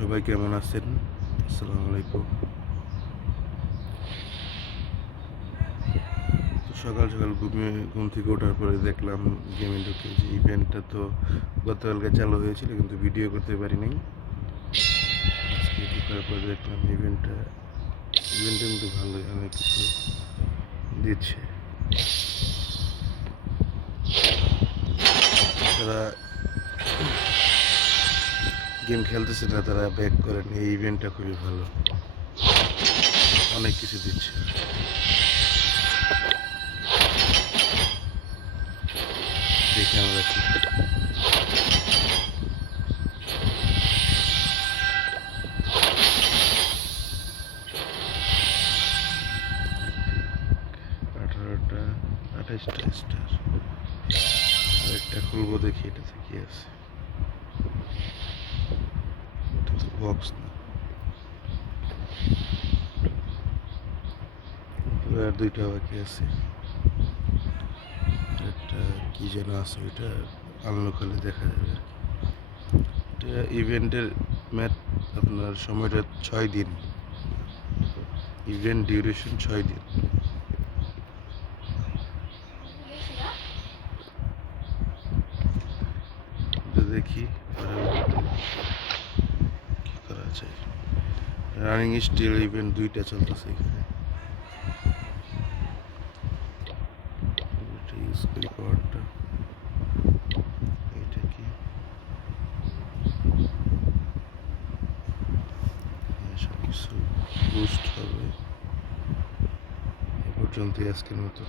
সবাই কেমন আছেন? আসসালামু আলাইকুম। তো সকাল সকাল ঘুম থেকে ওঠার পরে দেখলাম গেমে ঢুকে যে ইভেন্টটা তো গতকালকে চালু হয়েছিল, কিন্তু ভিডিও করতে পারি নাই। আজকে ঢোকার পরে দেখলাম ইভেন্টটা কিন্তু ভালোই, অনেক কিছু দিচ্ছে। যারা গেম খেলতেছে না তারা ব্যাক করেন, এই ইভেন্টটা খুবই ভালো, অনেক কিছু দিচ্ছে। দেখে আমরা কি আঠারোটা 28টা স্টার। আরেকটা খুলবো, দেখি এটাতে কি আছে। এটা তো বক্স না, আর দুইটা বাকি আছে। একটা কি যেন আছে, ওইটা আনলক হলে দেখা যাবে। এটা ইভেন্টের ম্যাথ, আপনার সময়টা 6 দিন, ইভেন্ট ডিউরেশন 6 দিন। দেখি কি করা যায়। রানিং স্টিল ইভেন্ট 2টা চলতেছে এখানে। ইউজ করি পাওয়ারটা, এটা কি সব কিছু বুস্ট হবে। এ পর্যন্তই আজকের মতো।